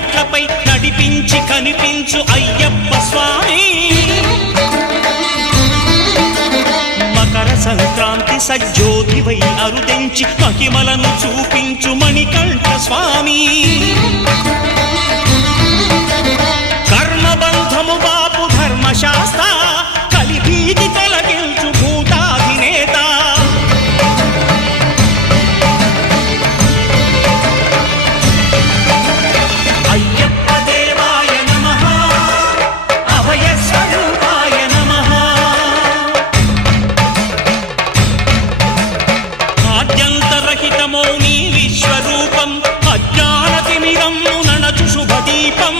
మెట్లపై నడిపించి కనిపించు అయ్యప్ప స్వామి మకర సంక్రాంతి సజ్జోతివై అరుదెంచి మహిమలను చూపించు మణికంఠ స్వామి కర్మబంధము బాపు ధర్మశాస్త్ర కలిభీతి తొలగించు భూతాధినేత అయ్యప్ప దేవాయ నమః అభయ స్వరూపాయ నమః ఆద్యంతరహితమో నీ విశ్వరూపం అజ్ఞానతిమిరము నణచు శుభదీపం